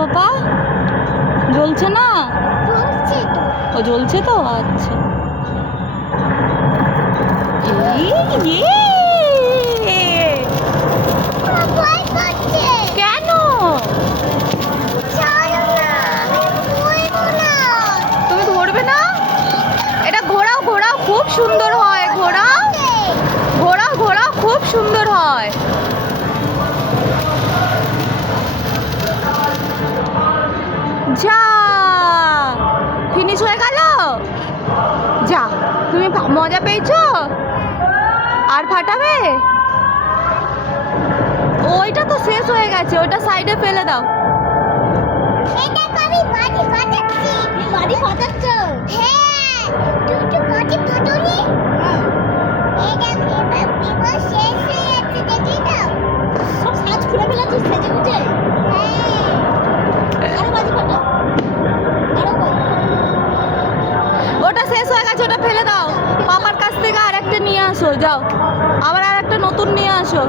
পাপা? জ্বলছে না? জ্বলছে তো। ও জ্বলছে তো, আচ্ছা। আমার ভয় করছে। কেন? ছাড়ো না, আমি বলবো না। তুমি ধরবে না? এটা ঘোরাও ঘোরাও, খুব সুন্দর হয়। ঘোরাও ঘোরাও ঘোরাও, খুব সুন্দর হয়। যা, ফিনিশ হয়ে গেল। যা, তুমি মজা পেয়েছো? আর ফাটাবে? ওইটা তো শেষ হয়ে গেছে, ওটা সাইডে ফেলে দাও। এটা আমি বাড়ি ফাটাচ্ছি। বাড়ি ফাটাচ্ছ? হ্যাঁ, তুই তো বাড়ি ফাটালি। এটা এবার শেষ হয়ে যাচ্ছে, দেখলি তো? সব সাজ খুলে ফেলেছিস সেজে গুজে। হ্যাঁ, আরো বাজি ফাটা। আরো বল। ওটা শেষ হয়ে গেছে, ওটা ফেলে দাও। পাপার কাছ থেকে আর একটা নিয়ে আসো, যাও। আবার আর একটা নতুন নিয়ে আসো।